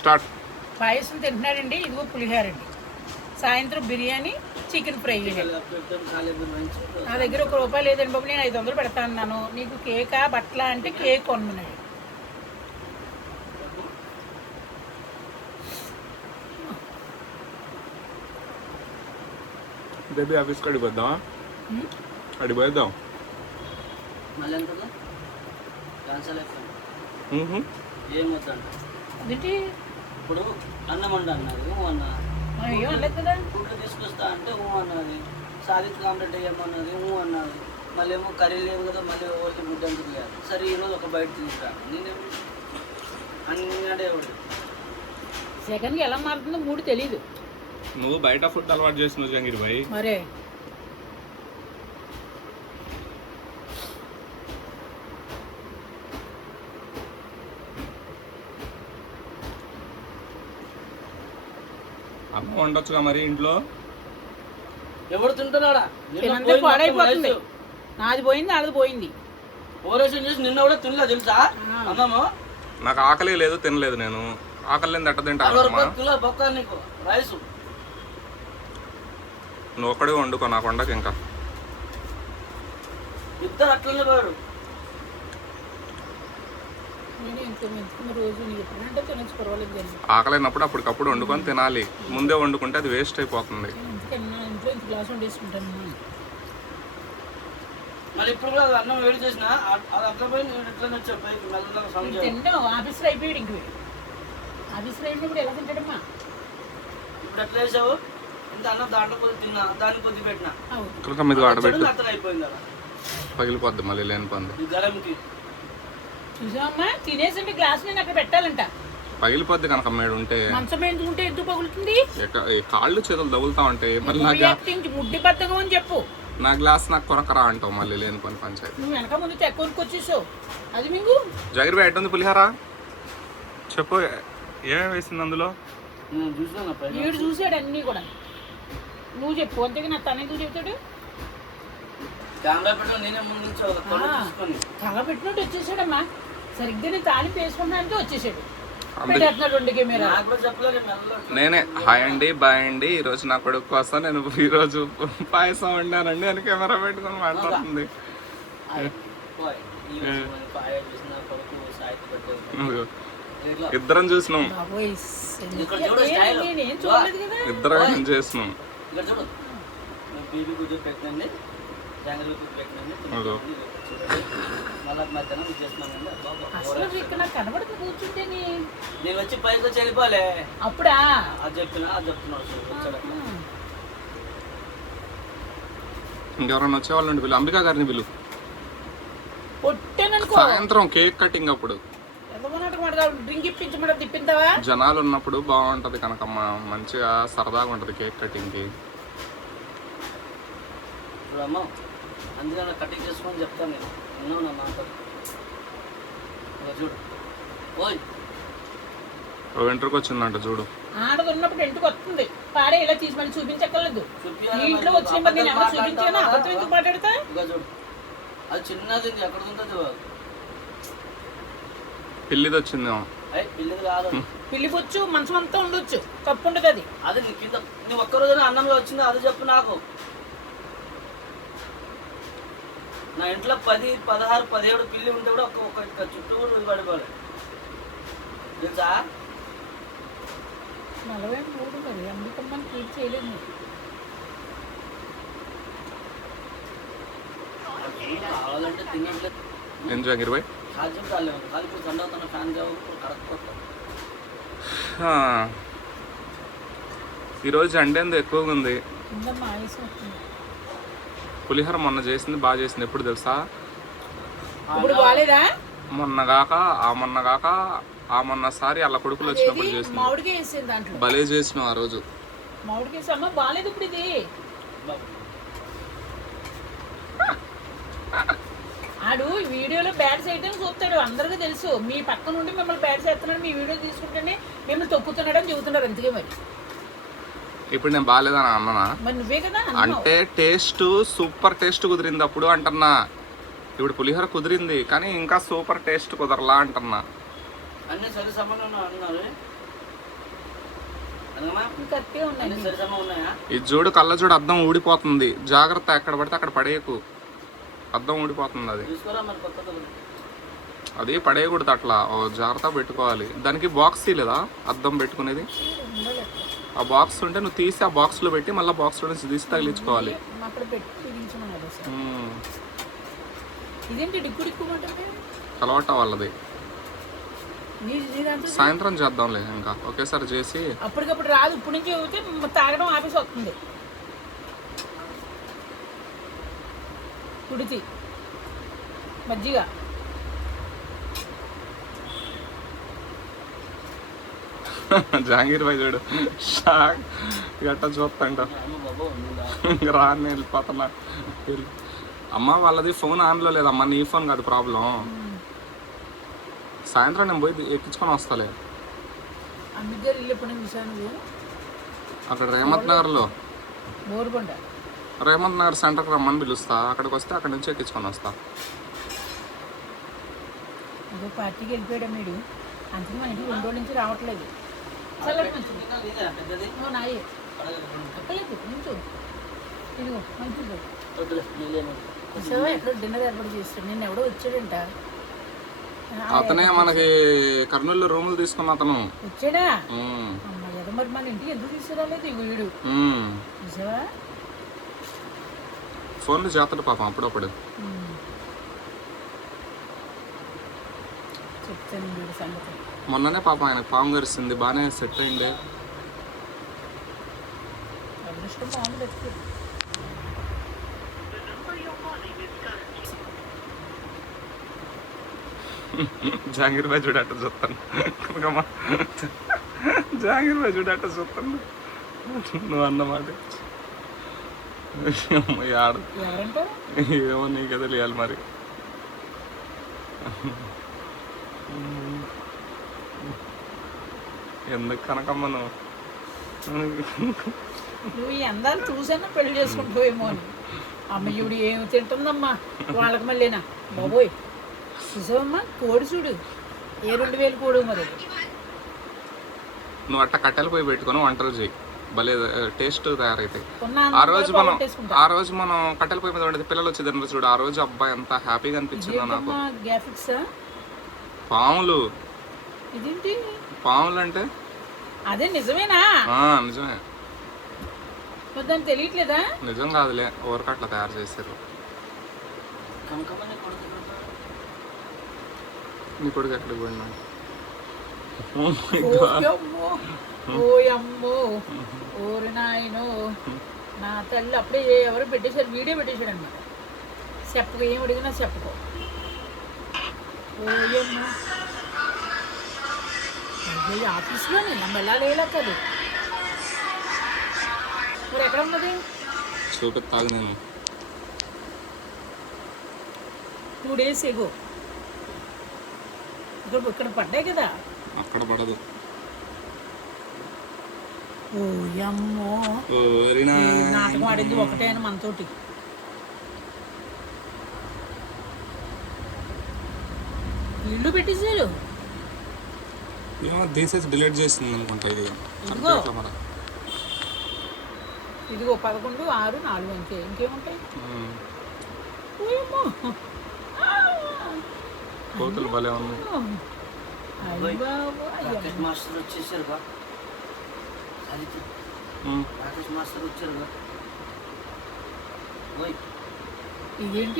Start. పాయసం తింటున్నాడండి. ఇదిగో పులిహోర అండి. సాయంత్రం బిర్యానీ, చికెన్ ఫ్రై. నా దగ్గర ₹1 లేదండి బాబు, నేను 500 పెడతా అన్నాను. నీకు కేకా బట్టల అంటే కేక్ కొన్నాడు. బేబీ ఆఫీస్కి అడిపోద్దాం, అడిపోద్దాం. అదేంటి ఇప్పుడు అన్నం వండు అన్నది అన్నా, ఏం అనలేదు కదా. ఫుడ్ తీసుకొస్తా అంటే అన్నది, సాదిత్ కాంప్లెట్ వేయమన్నది అన్నది. మళ్ళీ ఏమో కర్రీ లేదు కదా, మళ్ళీ ఓకే ముద్ద ఎందుకు లేదు. సరే ఈరోజు ఒక బయట తీసుకురాను నేనేమి అన్నీ సెకండ్కి ఎలా మారుతుందో మూడు తెలీదు. నువ్వు బయట ఫుడ్ అలవాటు చేసినావు జంగీర్ భాయ్. మరే అమ్మ వండొచ్చుగా మరి ఇంట్లో. ఎవరు తింటున్నాడా? పాడైపోతుంది. నాది పోయింది, నాది పోయింది. ఓరేషన్ చేసి నిన్న కూడా తినలే తెలుసా అమ్మమ్మ. నాకు ఆకలి లేదు, తినలేదు. నేను ఆకలి లేని ఎట్ట తింటా? నీకు రైస్ నువ్వు ఒక్కడే వండుకో, నాకు వండక. ఇంకా ఇద్దరు అట్లనే పోయాడు. ఆకలినప్పుడు అప్పటికప్పుడు వండుకొని తినాలి. ముందే వండుకుంటే అది వేస్ట్ అయిపోతుంది. మళ్ళీ ఇప్పుడు కూడా అన్నం వేడి చేసిన అది అట్లా పోయి ఎట్లా వచ్చావు పైకి మెల్లగా ఆఫీస్లో అయిపోయాడు. ఇంక ఆఫీస్లో అయినప్పుడు ఎలా తింటాడమ్మా? ఇప్పుడు ఎట్లా వేసావు? ఇంత అన్నం దాంట్లో కొద్ది తిన్నా, దాన్ని కొద్ది పెట్టినా అర్థం అయిపోయింది అలా పగిలిపోద్ది మళ్ళీ లేని పంది ఈ గరంకి. చూసావమ్మా, తినేసి గ్లాస్ నేను అక్కడ పెట్టాలంట. పగిలిపోద్ది కనుక మేడు ఉంటే. మంచం ఎందుకుంటే ఎందుకు పగులుతుంది? కాళ్ళు చేతులు తగులుతా ఉంటాయి. మళ్ళీ ముడ్డి బద్దగం అని చెప్పు. నా గ్లాస్ నాకు కొరకరా అంటావు మళ్ళీ లేని పని పంచాయతీ. నువ్వు వెనక ముందు కొనుక్కొచ్చేసావు. అది మీకు జగీర్ భాయ్ ఎట్టుంది పులిహారా? చెప్పు, ఏమేమి వేసింది అందులో? వీడు చూసాడు అన్నీ కూడా. నువ్వు చెప్పు, అంతేగా నా తన ఎందుకు చెప్తాడు? కళ పెట్టినట్టు వచ్చేసాడమ్మా. సరిగ్గా నేను తాలింపు వేసుకున్నా అంటే వచ్చేసాడు. నేనే హాయ్ అండి, బాయ్ అండి, ఈరోజు నా కొడుకు కోసం నేను ఈరోజు పాయసం వండానండి అని కెమెరా పెట్టుకొని మాట్లాడుతుంది. ఇద్దరం చూసినాం, ఇద్దరం చేసినాం. నేను వచ్చి పైకి వచ్చి వెళ్ళిపోలే అప్పుడా అది చెప్తున్నా ఇంకెవరన్నా వచ్చేవాళ్ళు ఉండి పిలు, అంబికా గారిని పిలు. సాయంత్రం కేక్ కటింగ్ అప్పుడు జనాలు ఉన్నప్పుడు బాగుంటది కనకమ్మ, మంచిగా సరదాగా ఉంటది కేక్ కటింగ్ కి. అమ్మ అందుకని కటింగ్ చేసుకొని చెప్తాను నేను. ఉన్నావు నా మాట చూడు. ఓయ్ ఎంట్రుకు వచ్చిందంట చూడు. ఆడది ఉన్నప్పుడు ఎంటుకు వస్తుంది. పాడే ఇలా తీసి మళ్ళీ చూపించక్కర్లేదు. ఇంట్లో వచ్చిన మాట్లాడతా చూడు. అది చిన్నది ఎక్కడ ఉంటుంది? పిల్లిది వచ్చిందేమో. పిల్లిది కాదు, పిల్లి పొచ్చు మంచం అంతా ఉండొచ్చు, తప్పు ఉండదు. అది అది నీ కింద నువ్వు ఒక్కరోజు అన్నంలో వచ్చింది అది చెప్పు నాకు. నా ఇంట్లో 10, 16, 17 పిల్లి ఉంటే కూడా ఒక్క చుట్టూ కూడా పడిపోవాలి తెలుసా? 43 మరి అందుకమ్మని ట్రీట్ చేయలేదు. కావాలంటే తినట్లేదు. ఏం జగీర్ భాయ్? ఈరోజు అండేందు ఎక్కువగా ఉంది. పులిహోర మొన్న చేసింది బాగా చేసింది. ఎప్పుడు తెలుసా? మొన్న కాక ఆ మొన్నసారి అలా కొడుకులు వచ్చినప్పుడు చేసింది. భలే చేసినావు ఆ రోజు. ఆడు వీడియోలో బ్యాడ్ చేయడం చూస్తాడు, అందరికీ తెలుసు. మీ పక్క నుండి మిమ్మల్ని బ్యాడ్ చేస్తున్నాడు, మీ వీడియో తీసుకుంటేనే మిమ్మల్ని తొక్కుతున్నాడు అని చెబుతున్నారు. అంతకే మరి ఇప్పుడు నేను బాగాలేదని అన్నా? మరి నువ్వే కదా అంటే టేస్ట్ సూపర్ టేస్ట్ కుదిరింది అప్పుడు అంటున్నా. ఇప్పుడు పులిహోర కుదిరింది కానీ ఇంకా సూపర్ టేస్ట్ కుదరలా అంటున్నా. అన్నీ సరి సమానం అన్నారు. కనకమ్మా కరెక్టే ఉన్నాయి అన్ని సరిసమ ఉన్నాయా? ఇది చూడు కళ్ళజోడు అద్దం ఊడిపోతుంది, జాగ్రత్త, ఎక్కడ పడితే అక్కడ పడేయకు, అద్దం ఊడిపోతుంది. అది తీసుకోరా మరి కొత్తది. అది పడేయకూడదు అట్లా, ఓ జాగ్రత్త పెట్టుకోవాలి. దానికి బాక్స్ తీయలేదా అద్దం పెట్టుకునేది? ఆ బాక్స్ ఉంటే నువ్వు తీసి ఆ బాక్స్లో పెట్టి మళ్ళీ బాక్స్లో నుంచి తీసి తగిలించుకోవాలి. అక్కడ పెట్టి తిరిగించమన్నారు సార్. ఉమ్. ఇదేంటి డిక్కు డిక్కుమంటే అలవాటు వాళ్ళది. నీదంతా సాయంత్రం చేద్దాంలే, ఇంకా ఒకేసారి చేసి. అప్పటికప్పుడు రాదు, ఇప్పుడు నుంచి అయితే తాగడం ఆఫీస్ వస్తుంది. కుడితి మజ్జిగ జహాంగీర్ భాయ్ చూడు షాక్ గట్ట చూస్తాంట. అమ్మ బాబు ఉందా? రాని వెళ్ళిపోతున్నా. అమ్మ వాళ్ళది ఫోన్ ఆన్లో లేదమ్మా, నీ ఫోన్ కాదు ప్రాబ్లం. సాయంత్రం నేను పోయి ఎక్కించుకొని వస్తాలే. అందుకే ఇల్లు ఎప్పుడు చూసాను నువ్వు? అక్కడ రేమత్ నగర్లో, బోరుకొండ. రేమత్ నగర్ సెంటర్కి రమ్మని పిలుస్తా, అక్కడికి వస్తే అక్కడి నుంచి ఎక్కించుకొని వస్తా. అదో పార్టీకి వెళ్ళిపోయాడు మీరు, అందుకే మన ఇంటికి 2 రోజుల నుంచి రావట్లేదు. చల్లటి మంచిది ఇంకా ఇదే పెద్దది నాయే అడగదు. అక్కలేదు కొంచెం. ఇదిగో మంచిది. వద్దులే, నీళ్ళేమో. చూసావా ఎక్కడ డిన్నర్ ఏర్పాటు చేస్తాడు. నిన్న ఎవడో వచ్చాడంట. అతనే మనకి కర్నూలులో రూములు తీసుకున్న అతను. వచ్చాడా? ఉమ్. అమ్మ ఏదో మరి మన ఇంటికి ఎందుకు తీసుకురాలేదు ఈ వీడు? ఉమ్. చూసావా? ఫోన్లు చేస్తాడు పాపం అప్పుడప్పుడు. చెప్తాను వీడి సంగతి. మొన్ననే పాపం ఆయన పాము గరిచింది, బాగానే సెట్ అయిందే. అదృష్టం బాగుంది వెతుకు. జహాంగీర్ భాయ్ చూడట చూస్తాను కనుకమ్మా, జహాంగీర్ భాయ్ చూడట చూస్తాను. నువ్వు అన్నమాట ఆడు ఎవరంటారు? ఏమో నీకే తెలియాలి మరి. ఎందుకు కనకమ్మ నువ్వు నువ్వు ఈ అందాలు చూసానా పెళ్లి చేసుకుంటావేమో అని. అమ్మ ఈవిడ ఏమి తింటుందమ్మా వాళ్ళకి మళ్ళీనా బాబోయ్. చూసావమ్మా కోడి చూడు, ఏ 2000 కోడు మరి. నువ్వు అట్ట కట్టెలు పోయి పెట్టుకొని వంటలు చేయి, భలే టేస్ట్ తయారైతాయి. కొన్న ఆ రోజు మనం కొట్టేసుకుంటా. ఆ రోజు మనం కట్టెల పొయ్యి మీద వండితే పిల్లలు వచ్చి తిన్నారు చూడు, ఆ రోజు అబ్బాయి ఎంత హ్యాపీగా అనిపించిందో నాకు. గ్రాఫిక్సా? పాములు. ఇదేంటి? పాములు అంటే అదే నిజమేనా? నిజమే. మరి దాన్ని తెలియట్లేదా? నిజం కాదులే, ఊరికి అట్లా తయారు చేశారు. కనకమ్మ నీ కొడుకు ఎక్కడ? నీ కొడుకు ఎక్కడికి పోయినా? ఓయమ్మో ఓయమ్మో ఓరి నాయనో నా తల్లి. అప్పుడే ఎవరు పెట్టేశారు, వీడియో పెట్టేశాడు అనమాట. చెప్పకు, ఏం అడిగినా చెప్పుకో. ఓయమ్మో అయ్యో ఆఫీస్లోనే వెళ్ళాలి కాదు. మరి ఎక్కడ ఉన్నది? చూపిస్తాను నేను. 2 days ఎగో ఇక్కడ పడ్డాయి కదా. అక్కడ పడదు. ఓయమ్మో నాటకం ఆడింది ఒకటే అని మనతోటి. ఇల్లు పెట్టేసారు. ఏమో తీసేసి డిలీట్ చేస్తుంది అనుకుంటా ఇది. ఇదిగో ఇదిగో 11, 6, 4 అంతే, ఇంకేముంటాయి? ఓయమ్మో కోతులు భలే ఉన్నాయి. రాకేష్ మాస్టర్ వచ్చేసారు బా. సాధిత్య రాకేష్ మాస్టర్ వచ్చారు బా. ఓయ్ ఇదేంటి?